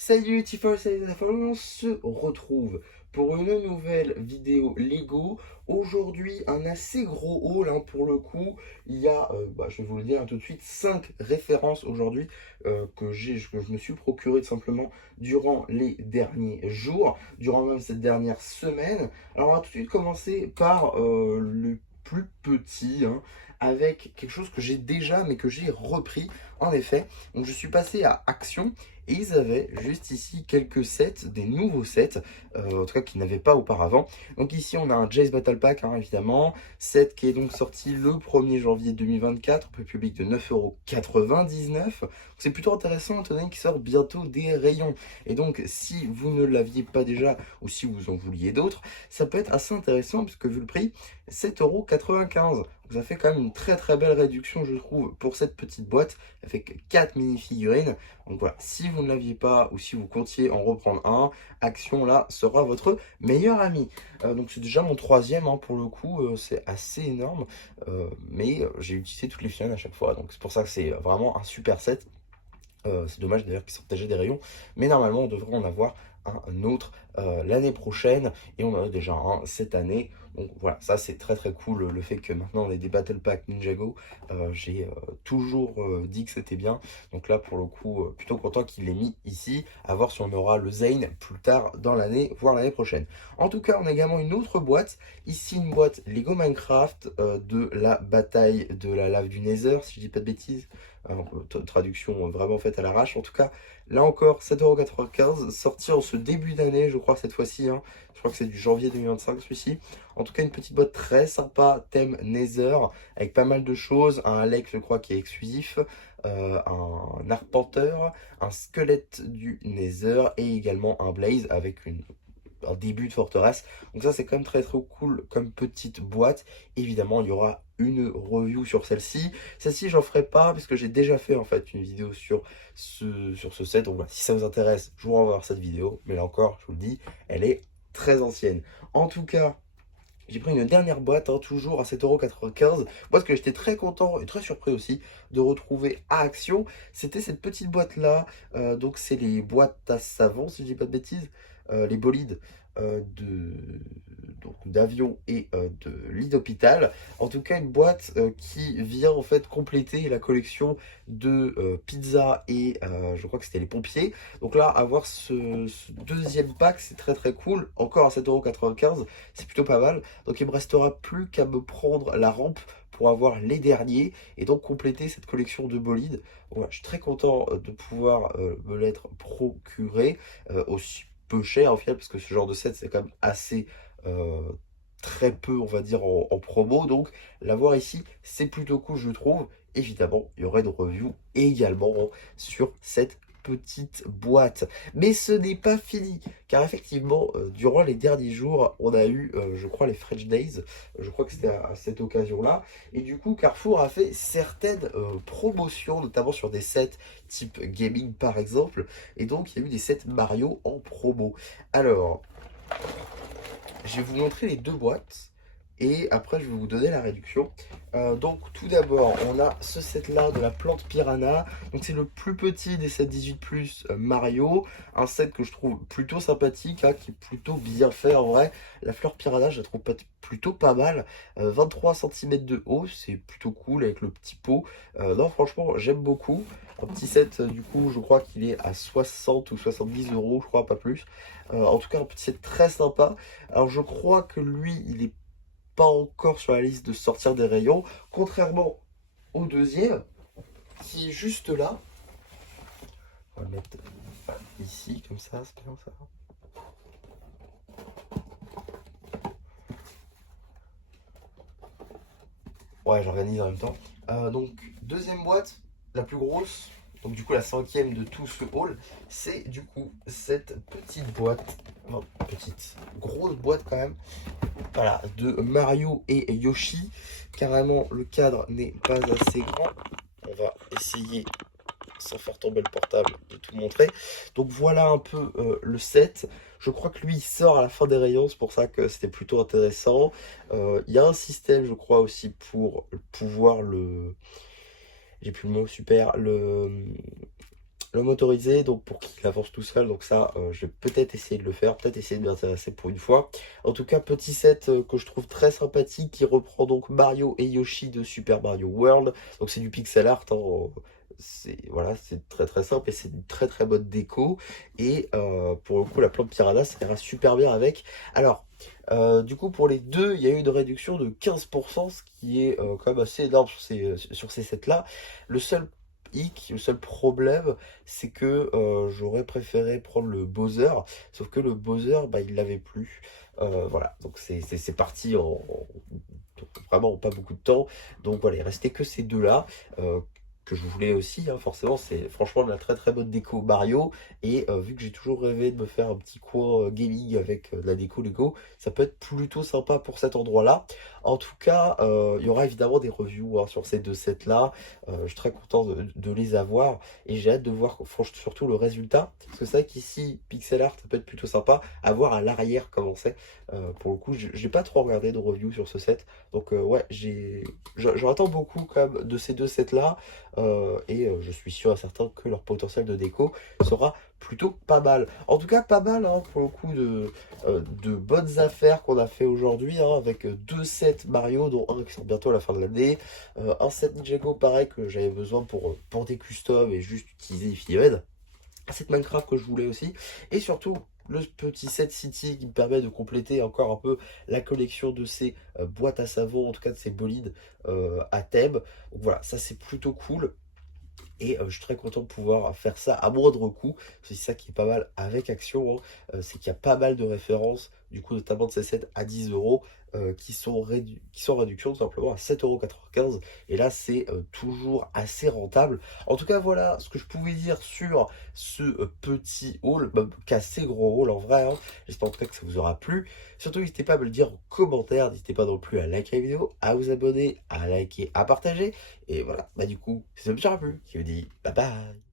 Salut Tiffany, salut Tiffany, on se retrouve pour une nouvelle vidéo Lego. Aujourd'hui, un assez gros haul pour le coup. Il y a, je vais vous le dire tout de suite, 5 références aujourd'hui que je me suis procuré tout simplement durant les derniers jours, durant même cette dernière semaine. Alors on va tout de suite commencer par le plus petit, avec quelque chose que j'ai déjà mais que j'ai repris en effet. Donc je suis passé à Action. Et ils avaient juste ici quelques sets, des nouveaux sets, en tout cas qu'ils n'avaient pas auparavant. Donc ici on a un Jace Battle Pack, évidemment, set qui est donc sorti le 1er janvier 2024, prix public de 9,99 €. C'est plutôt intéressant étant donné qu'il sort bientôt des rayons. Et donc si vous ne l'aviez pas déjà, ou si vous en vouliez d'autres, ça peut être assez intéressant puisque vu le prix, 7,95 €. Ça fait quand même une très très belle réduction je trouve pour cette petite boîte avec 4 mini-figurines. Donc voilà, si vous ne l'aviez pas ou si vous comptiez en reprendre un, Action là sera votre meilleur ami. Donc c'est déjà mon troisième pour le coup, c'est assez énorme, mais j'ai utilisé toutes les figurines à chaque fois, donc c'est pour ça que c'est vraiment un super set. C'est dommage d'ailleurs qu'ils sortent déjà des rayons, mais normalement on devrait en avoir un autre l'année prochaine, et on en a déjà un cette année. Donc voilà, ça c'est très très cool, le fait que maintenant on ait des Battle Pack Ninjago. J'ai toujours dit que c'était bien, donc là pour le coup plutôt content qu'il l'ait mis ici, à voir si on aura le Zane plus tard dans l'année, voire l'année prochaine. En tout cas on a également une autre boîte, ici une boîte Lego Minecraft de la bataille de la lave du Nether, si je dis pas de bêtises. Traduction vraiment faite à l'arrache. En tout cas, là encore, 7,95 €, sorti en ce début d'année, je crois, cette fois-ci. Je crois que c'est du janvier 2025, celui-ci. En tout cas, une petite boîte très sympa, thème Nether, avec pas mal de choses. Un Alex, je crois, qui est exclusif. Un arpenteur, un squelette du Nether et également un Blaze avec un début de forteresse. Donc ça c'est quand même très très cool comme petite boîte. Évidemment il y aura une review sur celle-ci. Celle-ci j'en ferai pas parce que j'ai déjà fait en fait une vidéo sur ce set. Donc voilà, si ça vous intéresse, je vous renvoie voir cette vidéo. Mais là encore, je vous le dis, elle est très ancienne. En tout cas, j'ai pris une dernière boîte, toujours à 7,95 €. Boîte que j'étais très content et très surpris aussi de retrouver à Action. C'était cette petite boîte-là. Donc, c'est les boîtes à savon, si je dis pas de bêtises. Les bolides d'avion et de lit d'hôpital. En tout cas, une boîte qui vient en fait compléter la collection de pizza et je crois que c'était les pompiers. Donc là, avoir ce deuxième pack, c'est très très cool. Encore à 7,95 €, c'est plutôt pas mal. Donc il me restera plus qu'à me prendre la rampe pour avoir les derniers et donc compléter cette collection de bolides. Voilà, je suis très content de pouvoir me l'être procuré aussi peu cher au final, parce que ce genre de set c'est quand même assez euh, très peu, on va dire, en promo. Donc l'avoir ici, c'est plutôt cool, je trouve. Évidemment, il y aurait une review également sur cette petite boîte. Mais ce n'est pas fini, car effectivement, durant les derniers jours, on a eu, je crois, les French Days. Je crois que c'était à cette occasion-là. Et du coup, Carrefour a fait certaines promotions, notamment sur des sets type gaming par exemple. Et donc, il y a eu des sets Mario en promo. Alors, je vais vous montrer les deux boîtes et après je vais vous donner la réduction. Donc tout d'abord on a ce set là de la plante piranha. Donc c'est le plus petit des sets 18 plus Mario. Un set que je trouve plutôt sympathique, qui est plutôt bien fait en vrai. La fleur piranha je la trouve plutôt pas mal. 23 cm de haut, c'est plutôt cool avec le petit pot. Non franchement j'aime beaucoup. Un petit set du coup je crois qu'il est à 60 ou 70 €, je crois pas plus. En tout cas un petit set très sympa. Alors je crois que lui, il n'est pas encore sur la liste de sortir des rayons, contrairement au deuxième, qui est juste là. On va le mettre ici, comme ça, c'est bien ça. Ouais, j'organise en même temps. Donc, deuxième boîte, la plus grosse, donc du coup la cinquième de tout ce haul, c'est du coup cette petite boîte, non, petite, grosse boîte quand même, voilà, de Mario et Yoshi. Carrément, le cadre n'est pas assez grand. On va essayer, sans faire tomber le portable, de tout montrer. Donc voilà un peu le set. Je crois que lui il sort à la fin des rayons, c'est pour ça que c'était plutôt intéressant. Il y a un système, je crois, aussi pour pouvoir le... J'ai plus le mot, super. le motorisé, donc pour qu'il avance tout seul, donc ça, je vais peut-être essayer de le faire, peut-être essayer de m'intéresser pour une fois. En tout cas, petit set, que je trouve très sympathique, qui reprend donc Mario et Yoshi de Super Mario World. Donc c'est du pixel art, hein, c'est voilà, c'est très, très simple et c'est une très, très bonne déco et pour le coup, la plante piranha, ça ira super bien avec. Alors, du coup, pour les 2 il y a eu une réduction de 15, ce qui est, quand même assez énorme sur ces sets-là. Le seul le seul problème, c'est que, j'aurais préféré prendre le Bowser, sauf que le Bowser, bah, il l'avait plus. Voilà, donc c'est parti donc vraiment en pas beaucoup de temps. Donc voilà, il restait que ces 2 là, que je voulais aussi, hein, forcément, c'est franchement de la très, très bonne déco Mario et vu que j'ai toujours rêvé de me faire un petit coin, gaming avec, de la déco Lego, ça peut être plutôt sympa pour cet endroit-là. En tout cas, il y aura évidemment des reviews, hein, sur ces 2 sets-là. Je suis très content de les avoir et j'ai hâte de voir surtout le résultat. Parce que c'est vrai qu'ici, pixel art, ça peut être plutôt sympa à voir à l'arrière comment c'est. Pour le coup, j'ai pas trop regardé de reviews sur ce set. Donc ouais, j'en attends beaucoup quand même de ces 2 sets-là. Et je suis sûr et certain que leur potentiel de déco sera plutôt pas mal. En tout cas, pas mal, hein, pour le coup de bonnes affaires qu'on a fait aujourd'hui, hein, avec 2 sets Mario, dont un qui sort bientôt à la fin de l'année, un set Ninjago pareil que j'avais besoin pour des customs et juste utiliser Ifeed, un set Minecraft que je voulais aussi, et surtout le petit set City qui me permet de compléter encore un peu la collection de ces boîtes à savon, en tout cas de ces bolides à thème. Donc voilà, ça c'est plutôt cool. Et je suis très content de pouvoir faire ça à moindre coût. C'est ça qui est pas mal avec Action, hein, c'est qu'il y a pas mal de références, du coup notamment de ces sets à 10 €, qui sont en réduction tout simplement à 7,95 € et là c'est, toujours assez rentable. En tout cas voilà ce que je pouvais dire sur ce, petit haul, bah, qu'assez gros haul en vrai, hein. J'espère en tout cas que ça vous aura plu. Surtout n'hésitez pas à me le dire en commentaire, n'hésitez pas non plus à liker la vidéo, à vous abonner, à liker, à partager et voilà, bah du coup, c'est ça me sera plus, qui vous dit bye bye.